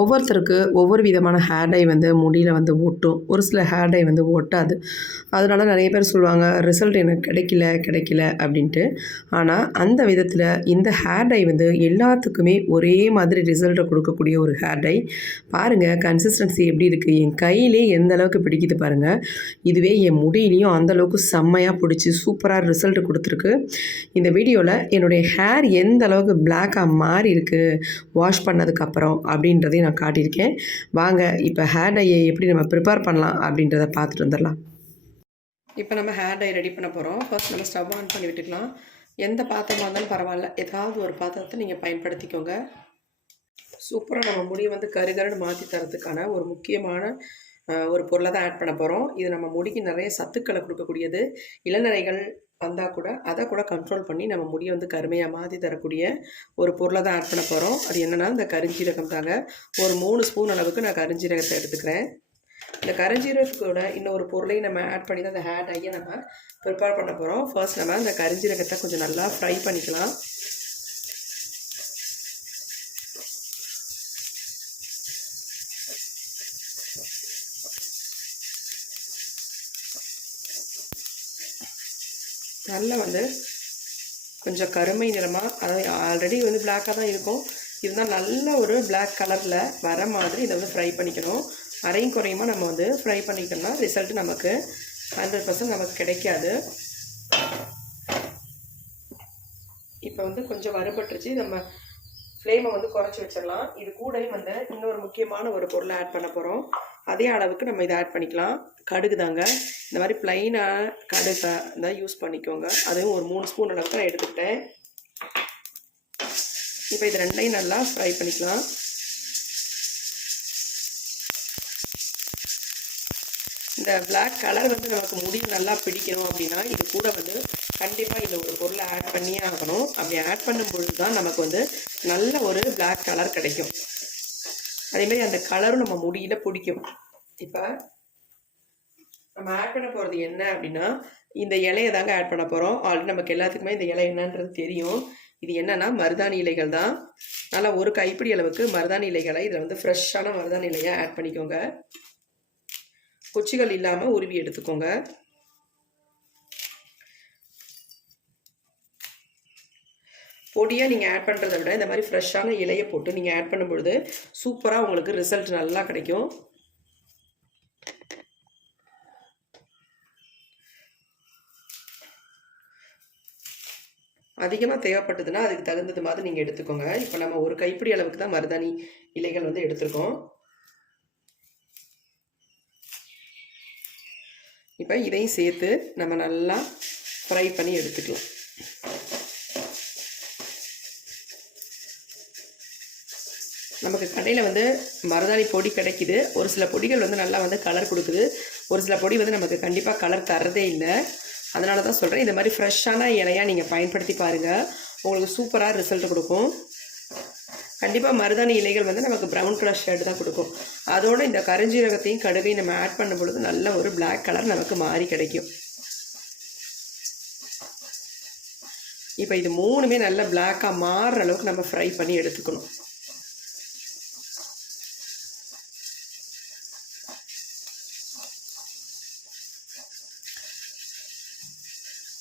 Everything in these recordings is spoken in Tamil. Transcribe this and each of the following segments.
ஒவ்வொருத்தருக்கு ஒவ்வொரு விதமான ஹேர் டை வந்து முடியில் வந்து ஒட்டும். ஒரு சில ஹேர் டை வந்து ஒட்டாது. அதனால நிறைய பேர் சொல்லுவாங்க ரிசல்ட் எனக்கு கிடைக்கல கிடைக்கல அப்படின்ட்டு. ஆனால் அந்த விதத்தில் இந்த ஹேர் டை வந்து எல்லாத்துக்குமே ஒரே மாதிரி ரிசல்ட்டை கொடுக்கக்கூடிய ஒரு ஹேர் டை பாருங்கள் கன்சிஸ்டன்சி எப்படி இருக்குது என் கையிலே எந்த அளவுக்கு பிடிக்குது பாருங்கள் இதுவே என் முடியிலையும் அந்த அளவுக்கு செம்மையாக பிடிச்சி சூப்பராக ரிசல்ட் கொடுத்துருக்கு. இந்த வீடியோவில் என்னுடைய ஹேர் எந்த அளவுக்கு பிளாக்காக மாறி இருக்குது வாஷ் பண்ணதுக்கப்புறம் அப்படின்றதையும் நான் காட்டியிருக்கேன். வாங்க இப்போ ஹேர் டையை எப்படி நம்ம ப்ரிப்பேர் பண்ணலாம் அப்படின்றத பார்த்துட்டு வந்துடலாம். இப்போ நம்ம ஹேர் டை ரெடி பண்ண போகிறோம் ஃபர்ஸ்ட் நம்ம ஸ்டவ் ஆன் பண்ணி விட்டுக்கலாம். எந்த பாத்திரமாக இருந்தாலும் பரவாயில்ல. ஏதாவது ஒரு பாத்திரத்தை நீங்கள் பயன்படுத்திக்கோங்க. சூப்பராக நம்ம முடியை வந்து கருகருன்னு மாற்றி தரதுக்கான ஒரு முக்கியமான ஒரு பொருளை தான் ஆட் பண்ண போகிறோம் இது நம்ம முடிக்கு நிறைய சத்துக்களை கொடுக்கக்கூடியது. இளநரைகள் வந்தால் கூட அதை கூட கண்ட்ரோல் பண்ணி நம்ம முடியை வந்து கருமையாக மாற்றி தரக்கூடிய ஒரு பொருளை தான் ஆட் பண்ண போகிறோம் அது என்னென்னா இந்த கருஞ்சீரகம் தாங்க. ஒரு மூணு ஸ்பூன் அளவுக்கு நான் கருஞ்சீரகத்தை எடுத்துக்கிறேன். இந்த கருஞ்சீரகத்தோட இன்னொரு பொருளையும் நம்ம ஆட் பண்ணி தான் அந்த ஹேட் ஆகி நம்ம ப்ரிப்பேர் பண்ண போகிறோம் ஃபர்ஸ்ட் நம்ம இந்த கருஞ்சீரகத்தை கொஞ்சம் நல்லா ஃப்ரை பண்ணிக்கலாம். நல்லா வந்து கொஞ்சம் கருமை நிறமாக அதாவது ஆல்ரெடி வந்து பிளாக்காக தான் இருக்கும். இருந்தால் நல்ல ஒரு பிளாக் கலரில் வர மாதிரி இதை வந்து ஃப்ரை பண்ணிக்கணும். அரையும் குறையுமா நம்ம வந்து ஃப்ரை பண்ணிக்கணும்னா ரிசல்ட் நமக்கு ஹண்ட்ரட் பர்சன்ட் நமக்கு கிடைக்காது. இப்போ வந்து கொஞ்சம் வறுபட்டுருச்சு. நம்ம ஃப்ளேமை வந்து குறைச்சி வச்சிடலாம். இது கூடயும் வந்து இன்னொரு முக்கியமான ஒரு பொருளை ஆட் பண்ண போகிறோம் அதே அளவுக்கு நம்ம இதை ஆட் பண்ணிக்கலாம். கடுகு தாங்க இந்த மாதிரி ப்ளைனாக கடுகு தான் யூஸ் பண்ணிக்கோங்க. அதுவும் ஒரு மூணு ஸ்பூன் அளவுக்கு நான் எடுத்துக்கிட்டேன். இப்போ இது ரெண்டையும் நல்லா ஃப்ரை பண்ணிக்கலாம். இந்த பிளாக் கலர் வந்து நமக்கு முடி நல்லா பிடிக்கணும் அப்படின்னா இது கூட வந்து கண்டிப்பாக இந்த ஒரு பொருளை ஆட் பண்ணியே ஆகணும். அப்படி ஆட் பண்ணும் பொழுது தான் நமக்கு வந்து நல்ல ஒரு பிளாக் கலர் கிடைக்கும். அதேமாதிரி அந்த கலரும் நம்ம முடியில பிடிக்கும். இப்போ நம்ம ஆட் பண்ண போகிறது என்ன அப்படின்னா இந்த இலையை தாங்க ஆட் பண்ண போகிறோம் ஆல்ரெடி நமக்கு எல்லாத்துக்குமே இந்த இலை என்னன்றது தெரியும். இது என்னன்னா மருதாணி இலைகள் தான். நல்லா ஒரு கைப்பிடி அளவுக்கு மருதாணி இலைகளை இதில் வந்து ஃப்ரெஷ்ஷான மருதாணி இலையை ஆட் பண்ணிக்கோங்க. குச்சிகள் இல்லாமல் உருவி எடுத்துக்கோங்க. பொடியாக நீங்கள் ஆட் பண்ணுறத விட இந்த மாதிரி ஃப்ரெஷ்ஷான இலையை போட்டு நீங்கள் ஆட் பண்ணும்பொழுது சூப்பராக உங்களுக்கு ரிசல்ட் நல்லா கிடைக்கும். அதிகமாக தேவைப்பட்டதுன்னா அதுக்கு தகுந்தது மாதிரி நீங்கள் எடுத்துக்கோங்க. இப்போ நம்ம ஒரு கைப்பிடி அளவுக்கு தான் மருதாணி இலைகள் வந்து எடுத்துருக்கோம். இப்போ இதையும் சேர்த்து நம்ம நல்லா ஃப்ரை பண்ணி எடுத்துக்கலாம். நமக்கு கடையில் வந்து மருதாணி பொடி கிடைக்குது. ஒரு சில பொடிகள் வந்து நல்லா வந்து கலர் கொடுக்குது. ஒரு சில பொடி வந்து நமக்கு கண்டிப்பாக கலர் தரதே இல்லை. அதனால தான் சொல்கிறேன் இந்த மாதிரி ஃப்ரெஷ்ஷான இலையாக நீங்கள் பயன்படுத்தி பாருங்கள் உங்களுக்கு சூப்பராக ரிசல்ட் கொடுக்கும். கண்டிப்பாக மருதாணி இலைகள் வந்து நமக்கு ப்ரௌன் கலர் ஷேடு தான் கொடுக்கும். அதோட இந்த கருஞ்சீரகத்தையும் கடுகையும் நம்ம ஆட் பண்ணும் பொழுது நல்ல ஒரு பிளாக் கலர் நமக்கு மாறி கிடைக்கும். இப்போ இது மூணுமே நல்ல பிளாக்காக மாறுற அளவுக்கு நம்ம ஃப்ரை பண்ணி எடுத்துக்கணும்.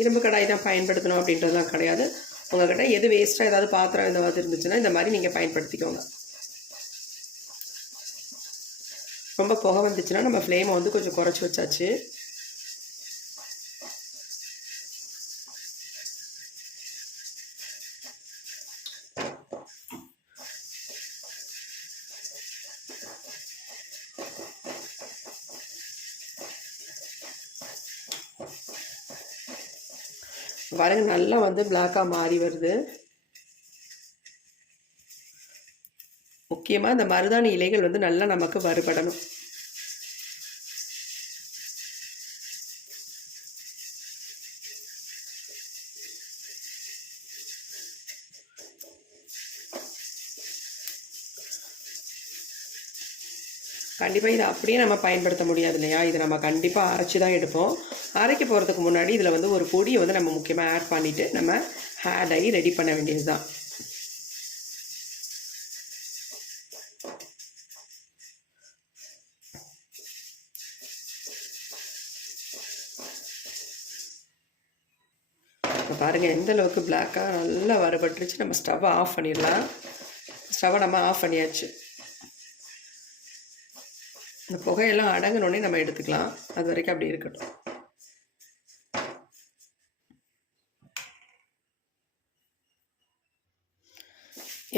இரும்பு கடாய் தான் பயன்படுத்தணும் அப்படின்றதுலாம் கிடையாது. உங்கள்கிட்ட எது வேஸ்ட்டாக ஏதாவது பாத்திரம் இந்த மாதிரி இருந்துச்சுன்னா இந்த மாதிரி நீங்கள் பயன்படுத்திக்கோங்க. ரொம்ப புகை வந்துச்சுன்னா நம்ம ஃப்ளேமை வந்து கொஞ்சம் குறைச்சி வச்சாச்சு. பாருங்க நல்லா வந்து பிளாக்காக மாறி வருது. முக்கியமாக இந்த மருதாணி இலைகள் வந்து நல்லா நமக்கு வறுபடணும். கண்டிப்பாக இதை அப்படியே நம்ம பயன்படுத்த முடியாது இல்லையா? இதை நம்ம கண்டிப்பாக அரைச்சி தான் எடுப்போம். அரைக்க போகிறதுக்கு முன்னாடி இதில் வந்து ஒரு பொடியை வந்து நம்ம முக்கியமாக ஆட் பண்ணிவிட்டு நம்ம ஹேர் டை ரெடி பண்ண வேண்டியது தான் இப்போ பாருங்கள் எந்தளவுக்கு பிளாக்காக நல்லா வரப்பட்டுருச்சு நம்ம ஸ்டவ் ஆஃப் பண்ணிடலாம். ஸ்டவ் நம்ம ஆஃப் பண்ணியாச்சு. இந்த புகையெல்லாம் அடங்கினோடனே நம்ம எடுத்துக்கலாம். அது வரைக்கும் அப்படி இருக்கட்டும்.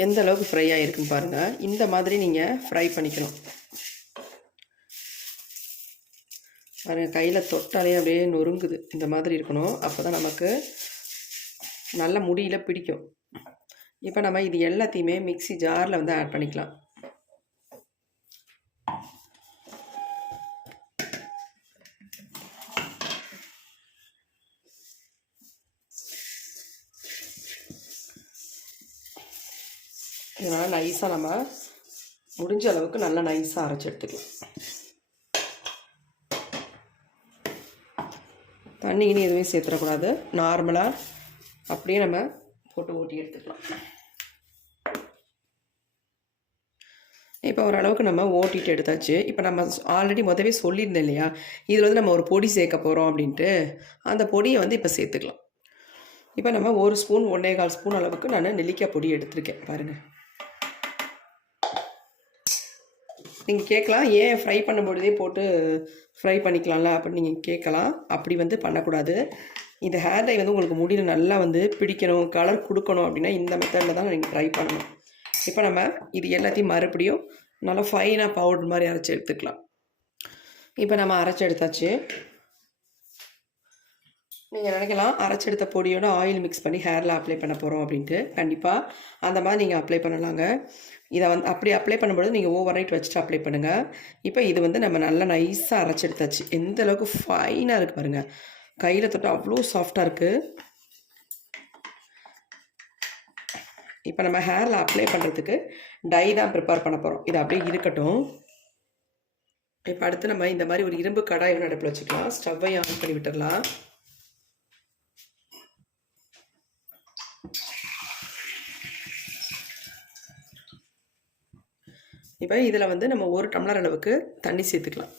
எந்த அளவுக்கு ஃப்ரை ஆகிருக்குன்னு பாருங்கள் இந்த மாதிரி நீங்கள் ஃப்ரை பண்ணிக்கணும். பாருங்கள் கையில் தொட்டாலே அப்படியே நொறுங்குது. இந்த மாதிரி இருக்கணும். அப்போ தான் நமக்கு நல்ல முடியில் பிடிக்கும். இப்போ நம்ம இது எல்லாத்தையுமே மிக்ஸி ஜாரில் வந்து ஆட் பண்ணிக்கலாம். இதனால் நைஸாக நம்ம முடிஞ்ச அளவுக்கு நல்லா நைஸாக அரைச்சி எடுத்துக்கலாம். தண்ணி இனி எதுவுமே சேர்த்துடக்கூடாது. நார்மலாக அப்படியே நம்ம போட்டு ஊட்டி எடுத்துக்கலாம். இப்போ ஓரளவுக்கு நம்ம ஓட்டிட்டு எடுத்தாச்சு. இப்போ நம்ம ஆல்ரெடி முதவே சொல்லியிருந்தோம் இல்லையா? இதில் வந்து நம்ம ஒரு பொடி சேர்க்க போகிறோம் அப்படின்ட்டு. அந்த பொடியை வந்து இப்போ சேர்த்துக்கலாம். இப்போ நம்ம ஒரு ஸ்பூன் ஒன்றே கால் ஸ்பூன் அளவுக்கு நான் நெல்லிக்காய் பொடி எடுத்திருக்கேன். பாருங்கள் நீங்கள் கேட்கலாம். ஏன் ஃப்ரை பண்ணும்பொழுதே போட்டு ஃப்ரை பண்ணிக்கலாம்ல? அப்படின்னு நீங்கள் கேட்கலாம். அப்படி வந்து பண்ணக்கூடாது. இந்த ஹேர் டை வந்து உங்களுக்கு முடியில் நல்லா வந்து பிடிக்கணும் கலர் கொடுக்கணும் அப்படின்னா இந்த மெத்தடில் தான் நீங்கள் ட்ரை பண்ணணும். இப்போ நம்ம இது எல்லாத்தையும் மறுபடியும் நல்லா ஃபைனாக பவுடர் மாதிரி அரைச்சி எடுத்துக்கலாம். இப்போ நம்ம அரைச்சி எடுத்தாச்சு. நீங்கள் நினைக்கலாம் அரைச்செடுத்த பொடியோட ஆயில் மிக்ஸ் பண்ணி ஹேரில் அப்ளை பண்ண போகிறோம் அப்படின்ட்டு. கண்டிப்பாக அந்த மாதிரி நீங்கள் அப்ளை பண்ணலாங்க. இதை வந்து அப்படி அப்ளை பண்ணும்போது நீங்கள் ஓவர் நைட் வச்சுட்டு அப்ளை பண்ணுங்கள் இப்போ இது வந்து நம்ம நல்லா நைஸாக அரைச்செடுத்தாச்சு. எந்த அளவுக்கு ஃபைனாக இருக்குது பாருங்கள் கையில் தொட்டால் அவ்வளோ சாஃப்டாக இருக்குது இப்போ நம்ம ஹேரில் அப்ளை பண்ணுறதுக்கு டை தான் ப்ரிப்பேர் பண்ண போகிறோம் இது அப்படியே இருக்கட்டும். இப்போ அடுத்து நம்ம இந்த மாதிரி ஒரு இரும்பு கடாய் ஒன்று அடுப்பில் வச்சுக்கலாம். ஸ்டவ்வை ஆன் பண்ணி விட்டுடலாம் இப்போ இதில் வந்து நம்ம ஒரு டம்ளர் அளவுக்கு தண்ணி சேர்த்துக்கலாம்.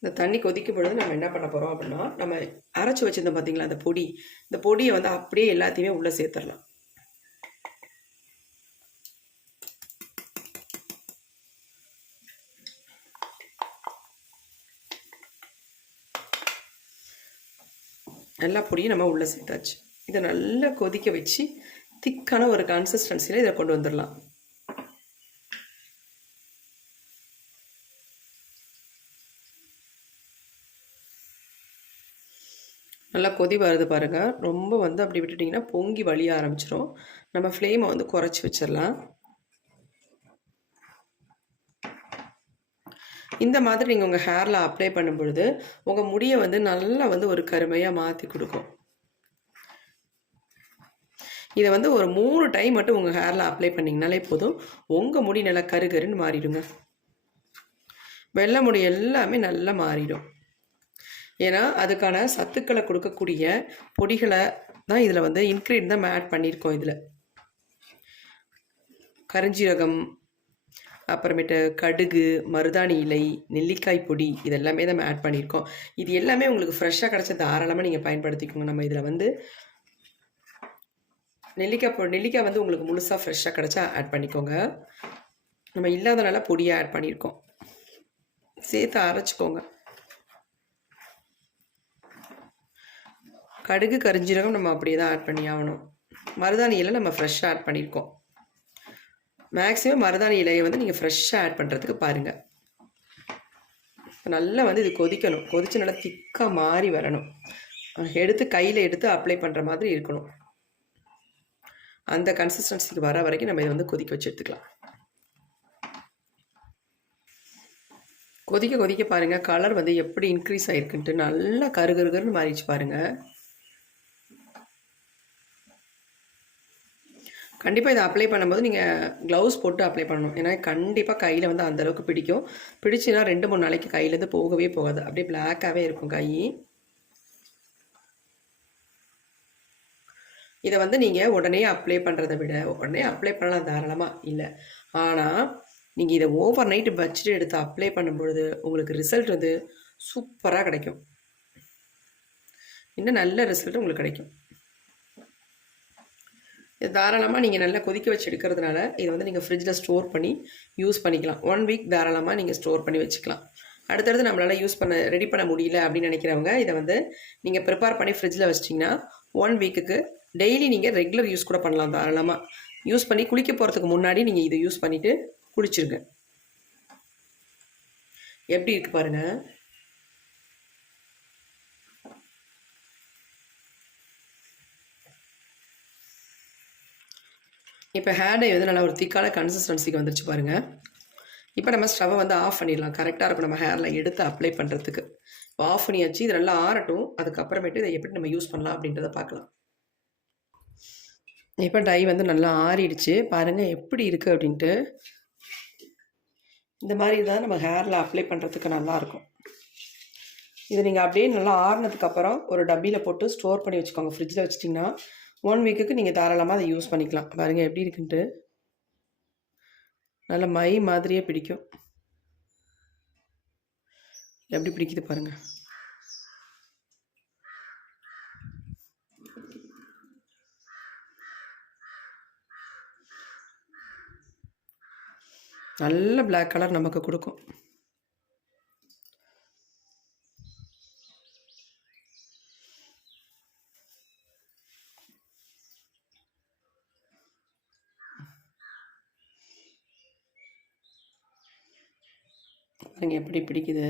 இந்த தண்ணி கொதிக்கும் பொழுது நம்ம என்ன பண்ண போகிறோம் அப்படின்னா நம்ம அரைச்சி வச்சுருந்தோம் பார்த்தீங்களா அந்த பொடி? இந்த பொடியை வந்து அப்படியே எல்லாத்தையுமே உள்ளே சேர்த்துடலாம். எல்லா பொடியும் நம்ம உள்ளே சேர்த்தாச்சு. இதை நல்லா கொதிக்க வச்சு திக்கான ஒரு கன்சிஸ்டன்சியில் இதை கொண்டு வந்துடலாம். நல்லா கொதி வருது பாருங்கள் ரொம்ப வந்து அப்படி விட்டுட்டிங்கன்னா பொங்கி வழிய ஆரம்பிச்சிடும் நம்ம ஃப்ளேமை வந்து குறைச்சி வச்சிடலாம் இந்த மாதிரி நீங்கள் உங்கள் ஹேரில் அப்ளை பண்ணும் பொழுது உங்கள் முடியை வந்து நல்லா வந்து ஒரு கருமையாக மாற்றி கொடுக்கும். இதை வந்து ஒரு மூணு டைம் மட்டும் உங்கள் ஹேரில் அப்ளை பண்ணிங்கனாலே போதும். உங்கள் முடி நல்லா கருகருன்னு மாறிடுங்க. வெள்ளை முடி எல்லாமே நல்லா மாறிடும். ஏன்னா அதுக்கான சத்துக்களை கொடுக்கக்கூடிய பொடிகளை தான் இதில் வந்து இன்க்ரீடியன் தான் ஆட் பண்ணியிருக்கோம் இதில். கரிஞ்சீரகம் அப்புறமேட்டு கடுகு மருதாணி இலை நெல்லிக்காய் பொடி இதெல்லாமே நம்ம ஆட் பண்ணியிருக்கோம். இது எல்லாமே உங்களுக்கு ஃப்ரெஷ்ஷாக கிடச்ச தாராளமாக நீங்கள் பயன்படுத்திக்கோங்க. நம்ம இதில் வந்து நெல்லிக்காய் பொ நெல்லிக்காய் வந்து உங்களுக்கு முழுசாக ஃப்ரெஷ்ஷாக கிடச்சா ஆட் பண்ணிக்கோங்க. நம்ம இல்லாதனால பொடியை ஆட் பண்ணியிருக்கோம். சேர்த்து அரைச்சிக்கோங்க. கடுகு கரிஞ்சீரகம் நம்ம அப்படியே தான் ஆட் பண்ணி ஆகணும். மருதாணி இலை நம்ம ஃப்ரெஷ்ஷாக ஆட் பண்ணியிருக்கோம் மேக்ஸிமம் மருதாணி இலையை வந்து நீங்கள் ஃப்ரெஷ்ஷாக ஆட் பண்ணுறதுக்கு பாருங்கள் நல்லா வந்து இது கொதிக்கணும். கொதித்து நல்லா திக்காக மாறி வரணும். எடுத்து கையில் எடுத்து அப்ளை பண்ணுற மாதிரி இருக்கணும். அந்த கன்சிஸ்டன்சிக்கு வர வரைக்கும் நம்ம இதை வந்து கொதிக்க வச்சு எடுத்துக்கலாம். கொதிக்க கொதிக்க பாருங்கள் கலர் வந்து எப்படி இன்க்ரீஸ் ஆகிருக்குன்ட்டு நல்லா கருகருகருன்னு மாறிடுச்சு பாருங்கள் கண்டிப்பாக இதை அப்ளை பண்ணும்போது நீங்கள் க்ளவுஸ் போட்டு அப்ளை பண்ணணும். ஏன்னா கண்டிப்பாக கையில் வந்து அந்தளவுக்கு பிடிக்கும். பிடிச்சுன்னா ரெண்டு மூணு நாளைக்கு கையிலேருந்து போகவே போகாது. அப்படியே பிளாக்காகவே இருக்கும் கை. இதை வந்து நீங்கள் உடனே அப்ளை பண்ணுறதை விட உடனே அப்ளை பண்ணலாம் தாராளமாக இல்லை. ஆனால் நீங்கள் இதை ஓவர் நைட்டு வச்சுட்டு எடுத்து அப்ளை பண்ணும்பொழுது உங்களுக்கு ரிசல்ட் வந்து சூப்பராக கிடைக்கும். இன்னும் நல்ல ரிசல்ட் உங்களுக்கு கிடைக்கும். இது தாராளமாக நீங்கள் நல்லா கொதிக்க வச்சு எடுக்கிறதுனால இதை வந்து நீங்கள் ஃப்ரிட்ஜில் ஸ்டோர் பண்ணி யூஸ் பண்ணிக்கலாம். ஒன் வீக் தாராளமாக நீங்கள் ஸ்டோர் பண்ணி வச்சுக்கலாம். அடுத்தடுத்து நம்மளால் யூஸ் பண்ண ரெடி பண்ண முடியல அப்படின்னு நினைக்கிறவங்க இதை வந்து நீங்கள் ப்ரிப்பேர் பண்ணி ஃப்ரிட்ஜில் வச்சிட்டிங்கன்னா ஒன் வீக்குக்கு டெய்லி நீங்கள் ரெகுலர் யூஸ் கூட பண்ணலாம் தாராளமாக யூஸ் பண்ணி குளிக்க போகிறதுக்கு முன்னாடி நீங்கள் இதை யூஸ் பண்ணிவிட்டு குளிச்சிருங்க. எப்படி இருக்குது பாருங்கள் இப்போ ஹேர் டை வந்து நல்லா ஒரு திக்கான கன்சிஸ்டன்சிக்கு வந்துருச்சு பாருங்கள் இப்போ நம்ம ஸ்டவ்வை வந்து ஆஃப் பண்ணிடலாம். கரெக்டாக இருக்கும் நம்ம ஹேரில் எடுத்து அப்ளை பண்ணுறதுக்கு இப்போ ஆஃப் பண்ணியாச்சு இது நல்லா ஆறட்டும். அதுக்கப்புறமேட்டு இதை எப்படி நம்ம யூஸ் பண்ணலாம் அப்படின்றத பார்க்கலாம். இப்போ டை வந்து நல்லா ஆறிடுச்சு. பாருங்கள் எப்படி இருக்குது அப்படின்ட்டு. இந்த மாதிரி தான் நம்ம ஹேரில் அப்ளை பண்ணுறதுக்கு நல்லாயிருக்கும் இது நீங்கள் அப்படியே நல்லா ஆறுனதுக்கப்புறம் ஒரு டப்பியில் போட்டு ஸ்டோர் பண்ணி வச்சுக்கோங்க. ஃப்ரிட்ஜில் வச்சிட்டிங்கன்னா ஒன் வீக்குக்கு நீங்கள் தாராளமாக அதை யூஸ் பண்ணிக்கலாம். பாருங்கள் எப்படி இருக்குன்ட்டு. நல்ல மை மாதிரியே பிடிக்கும். எப்படி பிடிக்குது பாருங்கள் நல்ல பிளாக் கலர் நமக்கு கொடுக்கும். பாருங்க எப்படி பிடிக்குது.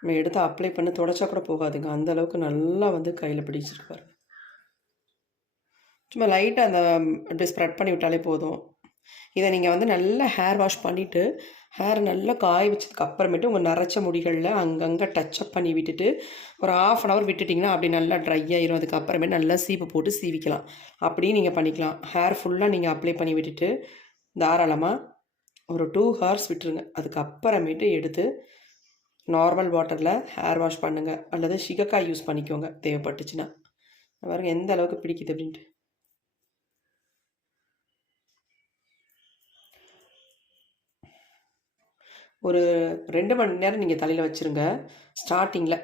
நம்ம எடுத்து அப்ளை பண்ணி தொடச்சா கூட போகாதுங்க. அந்த அளவுக்கு நல்லா வந்து கையில் பிடிச்சிருக்கு பாருங்க. சும்மா லைட்டாக அந்த அப்படி ஸ்ப்ரெட் பண்ணி விட்டாலே போதும். இதை நீங்கள் வந்து நல்லா ஹேர் வாஷ் பண்ணிவிட்டு ஹேர் நல்லா காய வச்சதுக்கு அப்புறமேட்டு உங்கள் நரைச்ச முடிகளில் அங்கங்கே டச்சப் பண்ணி விட்டுட்டு ஒரு ஆஃப் அன் ஹவர் விட்டுட்டிங்கன்னா அப்படி நல்லா ட்ரை ஆயிரும். அதுக்கப்புறமேட்டு நல்லா சீப்பு போட்டு சீவிக்கலாம். அப்படியும் நீங்கள் பண்ணிக்கலாம். ஹேர் ஃபுல்லாக நீங்கள் அப்ளை பண்ணி விட்டுட்டு தாராளமாக ஒரு டூ ஹவர்ஸ் விட்டுருங்க. அதுக்கப்புறமேட்டு எடுத்து நார்மல் வாட்டரில் ஹேர் வாஷ் பண்ணுங்கள் அல்லது சிகக்காய் யூஸ் பண்ணிக்கோங்க. தேவைப்பட்டுச்சுன்னா. பாருங்கள் எந்த அளவுக்கு பிடிக்குது அப்படின்ட்டு. ஒரு ரெண்டு மணி நேரம் நீங்கள் தலையில் வச்சுருங்க. ஸ்டார்டிங்கில்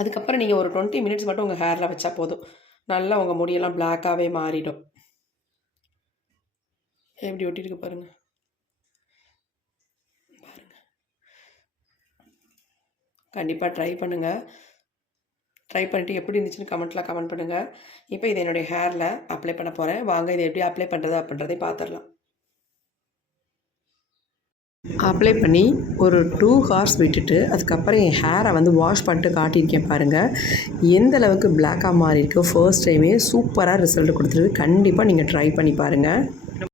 அதுக்கப்புறம் நீங்கள் ஒரு டுவெண்ட்டி மினிட்ஸ் மட்டும் உங்கள் ஹேரில் வச்சா போதும். நல்லா உங்கள் முடியெல்லாம் பிளாக்காகவே மாறிடும். எப்படி ஒட்டிருக்கு பாருங்கள் கண்டிப்பாக ட்ரை பண்ணுங்கள் ட்ரை பண்ணிவிட்டு எப்படி இருந்துச்சுன்னு கமெண்ட்டில் கமெண்ட் பண்ணுங்கள் இப்போ இதை என்னுடைய ஹேரில் அப்ளை பண்ண போகிறேன் வாங்க இதை எப்படி அப்ளை பண்ணுறது அப்படின்றதை பார்த்துடலாம் அப்ளை பண்ணி ஒரு டூ ஹார்ஸ் விட்டுட்டு அதுக்கப்புறம் என் ஹேரை வந்து வாஷ் பண்ணிட்டு காட்டியிருக்கேன் பாருங்கள் எந்த அளவுக்கு பிளாக்காக மாறி இருக்கு ஃபர்ஸ்ட் டைமே சூப்பராக ரிசல்ட் கொடுத்துருக்கு. கண்டிப்பாக நீங்கள் ட்ரை பண்ணி பாருங்கள்